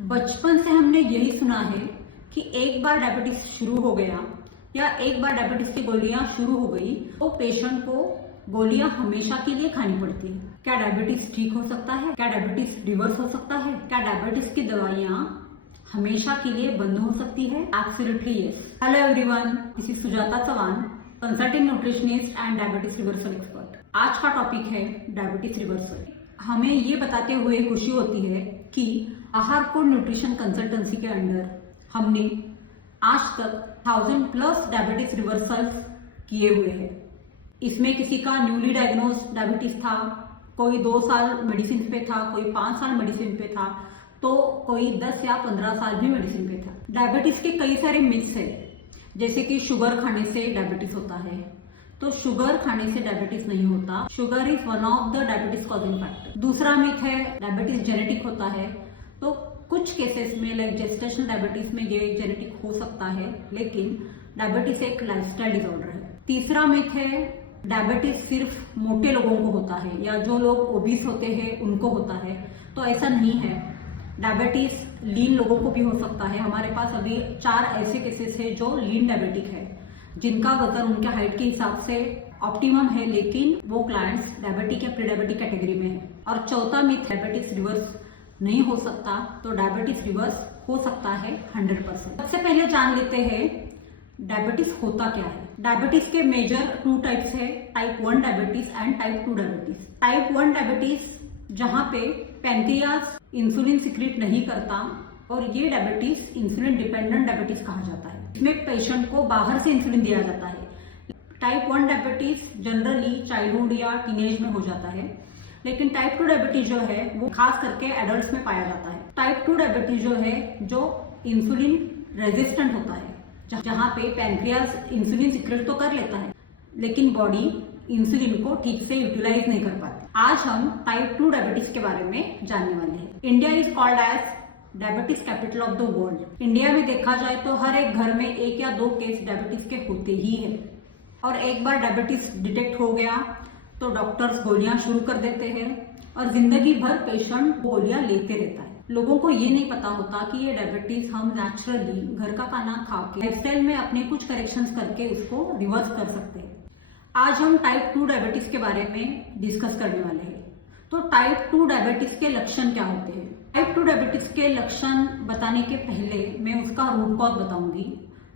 बचपन से हमने यही सुना है कि एक बार डायबिटीज शुरू हो गया या एक बार डायबिटीज की गोलियां शुरू हो गई तो पेशेंट को गोलियां हमेशा के लिए खानी पड़ती है। क्या डायबिटीज ठीक हो सकता है? क्या डायबिटीज रिवर्स हो सकता है? क्या डायबिटीज की दवाइयां हमेशा के लिए बंद हो सकती है? Absolutely yes. Hello everyone, this is Sujata Chauhan, consultant nutritionist and diabetes reversal expert. आज का टॉपिक है डायबिटीज रिवर्सल। हमें ये बताते हुए खुशी होती है कि आहार कोड न्यूट्रिशन कंसल्टेंसी के अंडर हमने आज तक 1000+ डायबिटीज रिवर्सल्स किए हुए हैं। इसमें किसी का न्यूली डायग्नोज डायबिटीज था, कोई 2 साल मेडिसिन पे था, कोई 5 साल मेडिसिन पे था, तो कोई 10 या 15 साल भी मेडिसिन पे था। डायबिटीज के कई सारे मिथ्स है, जैसे कि शुगर खाने से डायबिटीज होता है, तो शुगर खाने से डायबिटीज नहीं होता। Sugar is one of the diabetes causing factor. दूसरा मिथ है डायबिटीज जेनेटिक होता है, तो कुछ केसेस में लाइक जेस्टेशनल डायबिटीज में ये जेनेटिक हो सकता है, लेकिन डायबिटीज एक लाइफस्टाइल डिसऑर्डर है। तीसरा मिथ है डायबिटीज सिर्फ मोटे लोगों को होता है या जो लोग ओबीस होते हैं उनको होता है, तो ऐसा नहीं है। डायबिटीज लीन लोगों को भी हो सकता है। हमारे पास अभी 4 ऐसे केसेस है जो लीन डायबिटिक है, जिनका वजन उनके हाइट के हिसाब से ऑप्टिमम है, लेकिन वो क्लाइंट्स डायबिटिक या प्री डायबिटिक कैटेगरी में है। और चौथा मिथ, डायबिटीज रिवर्स नहीं हो सकता, तो डायबिटीज रिवर्स हो सकता है 100%। सबसे पहले जान लेते हैं डायबिटीज होता क्या है। डायबिटीज के मेजर 2 टाइप्स है, type 1 diabetes and type 2 diabetes. Type 1 diabetes जहां पे पैंक्रियाज इंसुलिन सिक्रीट नहीं करता, और ये डायबिटीज इंसुलिन डिपेंडेंट डायबिटीज कहा जाता है। इसमें पेशेंट को बाहर से इंसुलिन दिया जाता है। टाइप 1 डायबिटीज जनरली चाइल्डहुड या टीनेज में हो जाता है, लेकिन टाइप 2 डायबिटीज जो है वो खास करके एडल्ट्स में पाया जाता है। टाइप 2 डायबिटीज जो है जो इंसुलिन रेजिस्टेंट होता है, जहां पे पैंक्रियाज इंसुलिन सिक्रेट तो कर लेता है, लेकिन बॉडी इंसुलिन को ठीक से यूटिलाइज नहीं कर पाती। आज हम टाइप 2 डायबिटीज के बारे में जानने वाले हैं। India is called as diabetes capital of the world. India में देखा जाए तो हर एक घर में 1 या 2 केस डायबिटीज के होते ही है, और एक बार डायबिटीज डिटेक्ट हो गया तो डॉक्टर्स गोलियां शुरू कर देते हैं और जिंदगी भर पेशेंट गोलियां लेते रहता है। लोगों को ये नहीं पता होता कि ये डायबिटीज हम नेचुरली घर का खाना खा के लाइफस्टाइल में अपने कुछ करेक्शंस करके उसको रिवर्स कर सकते हैं। आज हम टाइप 2 डायबिटीज के बारे में डिस्कस करने वाले हैं। तो टाइप 2 डायबिटीज के लक्षण क्या होते हैं? टाइप 2 डायबिटीज के लक्षण बताने के पहले मैं उसका रूट कॉज बताऊंगी।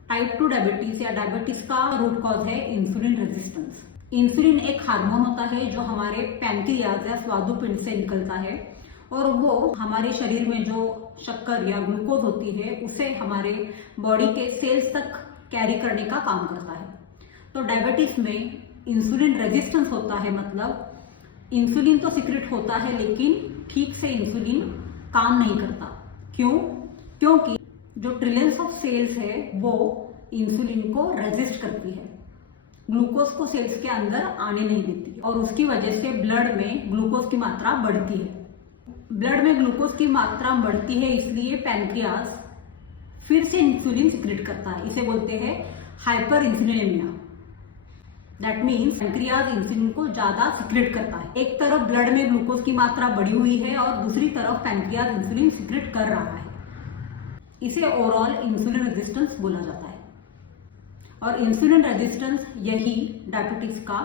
टाइप 2 डायबिटीज या डायबिटीज का रूट कॉज है इंसुलिन रेजिस्टेंस। इंसुलिन एक हार्मोन होता है जो हमारे पैंक्रियाज या स्वादुपिंड से निकलता है, और वो हमारे शरीर में जो शक्कर या ग्लूकोज होती है उसे हमारे बॉडी के सेल्स तक कैरी करने का काम करता है। तो डायबिटीज में इंसुलिन रेजिस्टेंस होता है, मतलब इंसुलिन तो सिक्रेट होता है लेकिन ठीक से इंसुलिन काम नहीं करता। क्यों? क्योंकि जो ट्रिलियंस ऑफ सेल्स है वो इंसुलिन को रेजिस्ट करती है, ग्लूकोज को सेल्स के अंदर आने नहीं देती, और उसकी वजह से ब्लड में ग्लूकोज की मात्रा बढ़ती है। ब्लड में ग्लूकोज की मात्रा बढ़ती है, इसलिए पैंक्रियाज फिर से इंसुलिन सिक्रेट करता है। इसे बोलते हैं hyperinsulinaemia. That means pancreas insulin को ज्यादा सिक्रेट करता है। एक तरफ ब्लड में ग्लूकोज की मात्रा बढ़ी हुई है और दूसरी तरफ पैंक्रियाज इंसुलिन सिक्रेट कर रहा है। इसे ओवरऑल इंसुलिन रेजिस्टेंस बोला जाता है, और इंसुलिन रेजिस्टेंस यही डायबिटीज का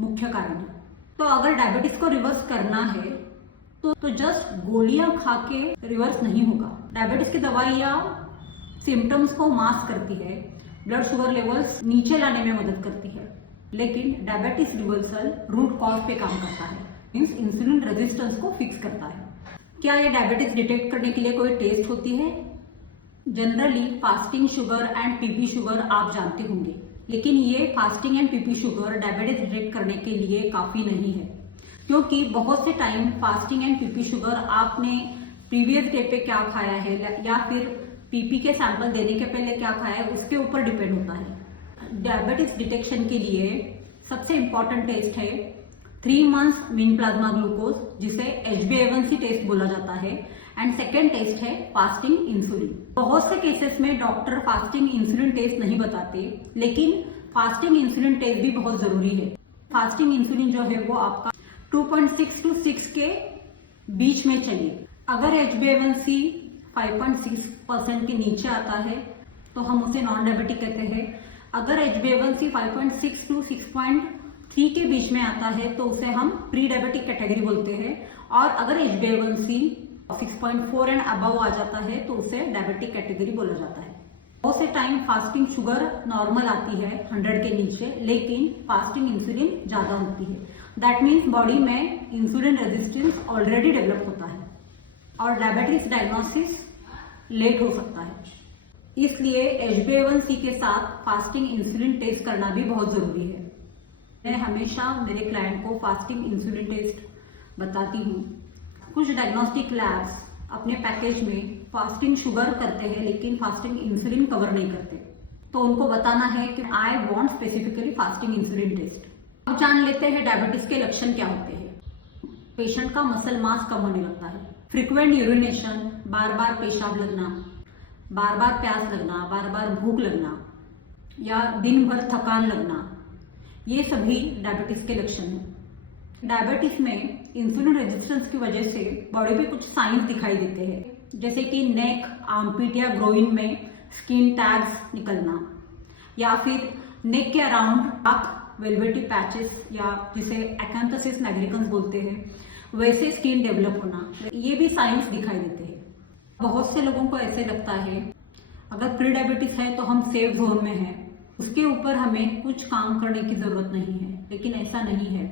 मुख्य कारण है। तो अगर डायबिटीज को रिवर्स करना है तो जस्ट गोलियां खा के रिवर्स नहीं होगा। डायबिटीज की दवाइयां सिम्टम्स को मास्क करती है, ब्लड शुगर लेवल्स नीचे लाने में मदद करती है, लेकिन डायबिटीज रिवर्सल रूट कॉज पे काम करता है, मीन्स इंसुलिन रेजिस्टेंस को फिक्स करता है। क्या ये डायबिटीज डिटेक्ट करने के लिए कोई टेस्ट होती है? Generally fasting sugar and PP sugar आप जानते होंगे, लेकिन ये fasting and PP sugar diabetes detect करने के लिए काफी नहीं है, क्योंकि बहुत से time fasting and PP sugar आपने प्रीवियस डे पे क्या खाया है या फिर पीपी के सैंपल देने के पहले क्या खाया है उसके ऊपर डिपेंड होता है। डायबिटीज डिटेक्शन के लिए सबसे इंपॉर्टेंट टेस्ट है 3 मंथ्स मीन प्लाज्मा ग्लूकोज, जिसे HbA1c टेस्ट बोला जाता है, एंड सेकेंड टेस्ट है फास्टिंग इंसुलिन। बहुत से केसेस में डॉक्टर फास्टिंग इंसुलिन टेस्ट नहीं बताते, लेकिन फास्टिंग इंसुलिन टेस्ट भी बहुत जरूरी है। फास्टिंग इंसुलिन जो है वो आपका 2.6 to 6 के बीच में चाहिए। अगर HbA1c 5.6% के नीचे आता है तो हम उसे नॉन डायबिटिक कहते हैं। अगर HbA1c 5.6 टू 6.3 के बीच में आता है तो उसे हम प्री डायबिटिक कैटेगरी बोलते हैं, और अगर HbA1c 6.4 एंड अबव आ जाता है तो उसे डायबिटिक कैटेगरी बोला जाता है। बहुत से टाइम फास्टिंग शुगर नॉर्मल आती है 100 के नीचे, लेकिन फास्टिंग इंसुलिन ज्यादा होती है। दैट मीन्स बॉडी में इंसुलिन रेजिस्टेंस ऑलरेडी डेवलप होता है और डायबिटीज डायग्नोसिस लेट हो सकता है। इसलिए HbA1c के साथ फास्टिंग इंसुलिन टेस्ट करना भी बहुत जरूरी है। मैं हमेशा मेरे क्लाइंट को फास्टिंग इंसुलिन टेस्ट बताती हूँ। कुछ डायग्नोस्टिक लैब्स अपने पैकेज में फास्टिंग शुगर करते हैं लेकिन फास्टिंग इंसुलिन कवर नहीं करते, तो उनको बताना है कि I want specifically fasting insulin test. अब जान लेते हैं डायबिटीज के लक्षण क्या होते हैं। पेशेंट का मसल मास कम होने लगता है, फ्रीक्वेंट यूरिनेशन, बार बार पेशाब लगना, बार बार प्यास लगना, बार बार भूख लगना या दिन भर थकान लगना, ये सभी डायबिटीज के लक्षण हैं। डायबिटीज में इंसुलिन रेजिस्टेंस की वजह से बॉडी पे कुछ साइंस दिखाई देते हैं, जैसे कि नेक, आर्मपिट या ग्रोइन में स्किन टैग्स निकलना, या फिर नेक के अराउंड डार्क वेलवेटी पैचेस या जिसे एक्यांथोसिस निग्रिकन्स बोलते हैं वैसे स्किन डेवलप होना, ये भी साइंस दिखाई देते हैं। बहुत से लोगों को ऐसे लगता है अगर प्री डायबिटीज है तो हम सेफ जोन में हैं, उसके ऊपर हमें कुछ काम करने की जरूरत नहीं है, लेकिन ऐसा नहीं है।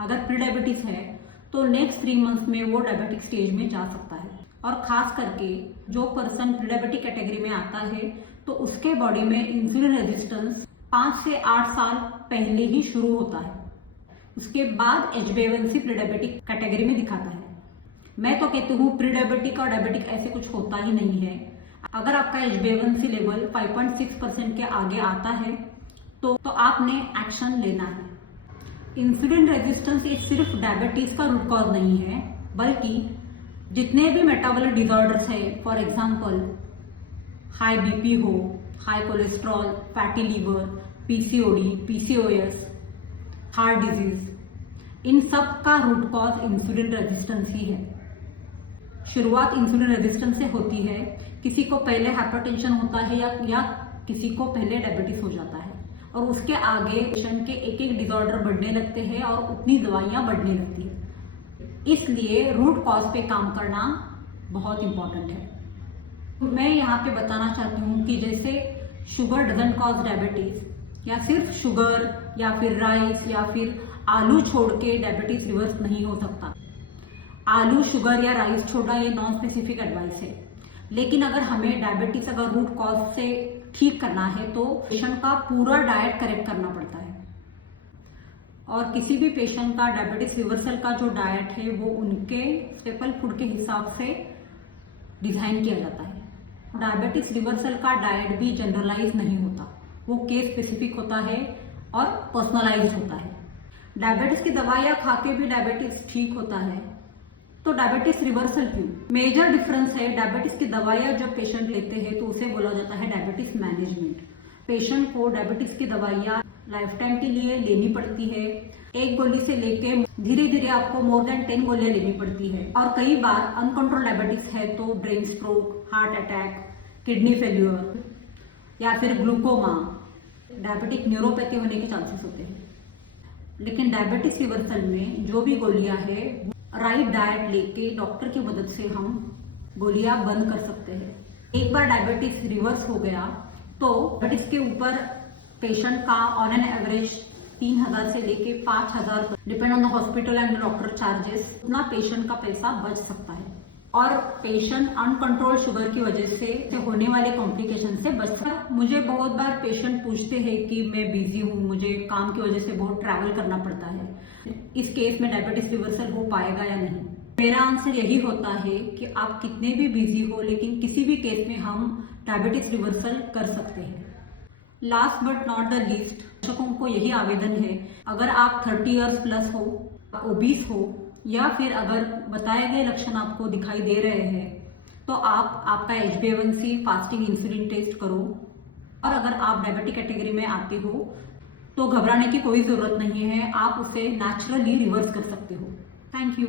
अगर प्री डायबिटीज है तो नेक्स्ट 3 मंथ्स में वो डायबिटिक स्टेज में जा सकता है, और खास करके जो पर्सन प्री डायबिटिक कैटेगरी में आता है तो उसके बॉडी में इंसुलिन रेजिस्टेंस 5 से 8 साल पहले ही शुरू होता है। उसके बाद HbA1c प्री डायबिटिक कैटेगरी में दिखाता है। मैं तो कहती हूँ प्री डायबिटिक और डायबिटिक ऐसे कुछ होता ही नहीं है। अगर आपका HbA1c लेवल 5.6% के आगे आता है तो आपने एक्शन लेना है। इंसुलिन रेजिस्टेंस ये सिर्फ डायबिटीज का रूट कॉज नहीं है, बल्कि जितने भी मेटाबॉलिक डिसऑर्डर्स है, फॉर एग्जांपल हाई बीपी हो, high cholesterol, fatty liver, PCOD, PCOS, heart disease, इन सब का रूट कॉज इंसुलिन रेजिस्टेंस ही है। शुरुआत इंसुलिन रेजिस्टेंस से होती है। किसी को पहले हाइपरटेंशन होता है या किसी को पहले डायबिटीज हो जाता है, और उसके आगे पेशेंट के एक एक डिसऑर्डर बढ़ने लगते हैं और उतनी दवाइयां बढ़ने लगती है। इसलिए रूट कॉज पे काम करना बहुत इंपॉर्टेंट है। मैं यहाँ पे बताना चाहती हूँ कि जैसे शुगर डजंट कॉज डायबिटीज, या सिर्फ शुगर या फिर राइस या फिर आलू छोड़ के डायबिटीज रिवर्स नहीं हो सकता। आलू, शुगर या राइस छोड़ना ये नॉन स्पेसिफिक एडवाइस है, लेकिन अगर हमें डायबिटीज अगर रूट कॉज से ठीक करना है तो पेशेंट का पूरा डाइट करेक्ट करना पड़ता है, और किसी भी पेशेंट का डायबिटीज रिवर्सल का जो डाइट है वो उनके स्टेपल फूड के हिसाब से डिजाइन किया जाता है। डायबिटीज रिवर्सल का डाइट भी जनरलाइज नहीं होता, वो केस स्पेसिफिक होता है और पर्सनलाइज होता है। डायबिटीज की दवाइयाँ खा के भी डायबिटीज ठीक होता है, तो डायबिटीज रिवर्सल क्यों? मेजर डिफरेंस है, डायबिटीज की दवाइयाँ जब पेशेंट लेते हैं तो उसे बोला जाता है डायबिटीज मैनेजमेंट। पेशेंट को डायबिटीज की दवाइयाँ लाइफ टाइम के लिए लेनी पड़ती है। एक गोली से लेके धीरे धीरे आपको मोर देन 10 गोलियां लेनी पड़ती है, और कई बार अनकंट्रोल डायबिटीज है तो brain stroke, heart attack, kidney failure या फिर ग्लूकोमा, डायबिटिक न्यूरोपैथी होने के चांसेस होते हैं। लेकिन डायबिटीज रिवर्सल में जो भी गोलियां है राइट डाइट लेके डॉक्टर की मदद से हम गोलियां बंद कर सकते हैं। एक बार डायबिटीज रिवर्स हो गया तो डायबिटीज के ऊपर पेशेंट का ऑन एन एवरेज 3,000 से लेके 5,000 depend on the hospital and doctor charges उतना पेशेंट का पैसा बच सकता है, और पेशेंट अनकंट्रोल शुगर की वजह से होने वाले कॉम्प्लिकेशन से बच सकता है। मुझे बहुत बार पेशेंट पूछते हैं कि मैं बिजी हूँ, मुझे काम की वजह से बहुत ट्रैवल करना पड़ता है, इस केस में डायबिटीज रिवर्सल हो पाएगा या नहीं? मेरा आंसर यही होता है कि आप कितने भी बिजी हो, लेकिन किसी भी केस में हम डायबिटीज रिवर्सल कर सकते हैं। Last but not the least, दर्शकों को यही आवेदन है, अगर आप 30 इयर्स प्लस हो, ओबीस हो, या फिर अगर बताए गए लक्षण आपको दिखाई दे रहे हैं तो आप आपका HbA1c फास्टिंग इंसुलिन टेस्ट करो, और अगर आप डायबिटिक कैटेगरी में आते हो तो घबराने की कोई जरूरत नहीं है, आप उसे नेचुरली रिवर्स कर सकते हो। Thank you.